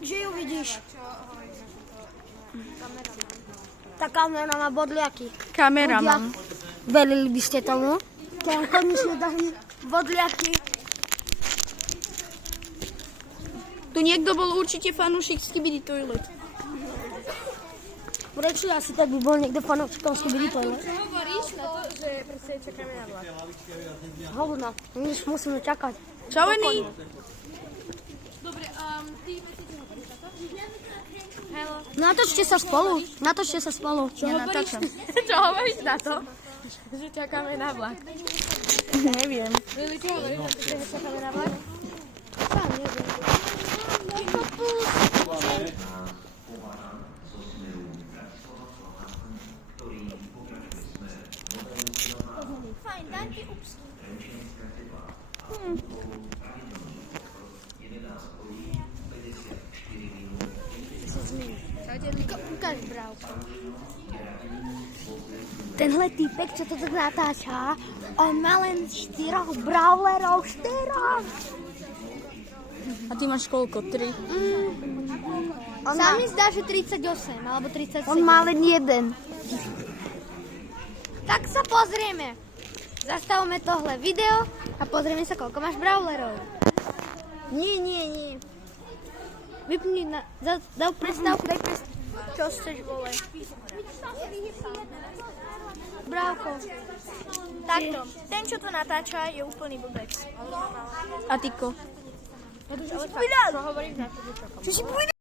Že ju vidíš? Tá kamera má bodliaky. Kameraman. Velili by ste tomu? Ten konečne dali bodliaky. Tu niekto bol určite fanúšik Skibidi Toilet. Prečo asi tak by bol niekto fanúšikom Skibidi Toilet? Čo hovoríš na to, že proste čakáme na vlak? Hovno, my už musíme čakať. Čauvený. Dobre, ty myslíte na to? Hello. Natočte sa spolu. Natočte sa spolu. Ja natáčam. Čo hovoríš na to, že čakáme na vlak? Neviem. Lili, čo hovoríš na to, že čakáme na vlak? Sám neviem. Fajn, daj ti ups. Ukáž brávku. Tenhle týpek, čo to tak natáča, on má len 4 brawlerov. 4! A ty máš koľko? 3? Sám mi zdá, že 38 alebo 37. On má len jeden. Tak sa pozrieme. Zastavme tohle video a pozrieme sa, koľko máš brawlerov. Nie. Vypni na... Daj prestávku. Čo chceš, vole? Brávko. Takto, ten, čo to natáča, je úplný blbec. A tyko? Čo hovoríš na to, že čakáme? Čo si povedal?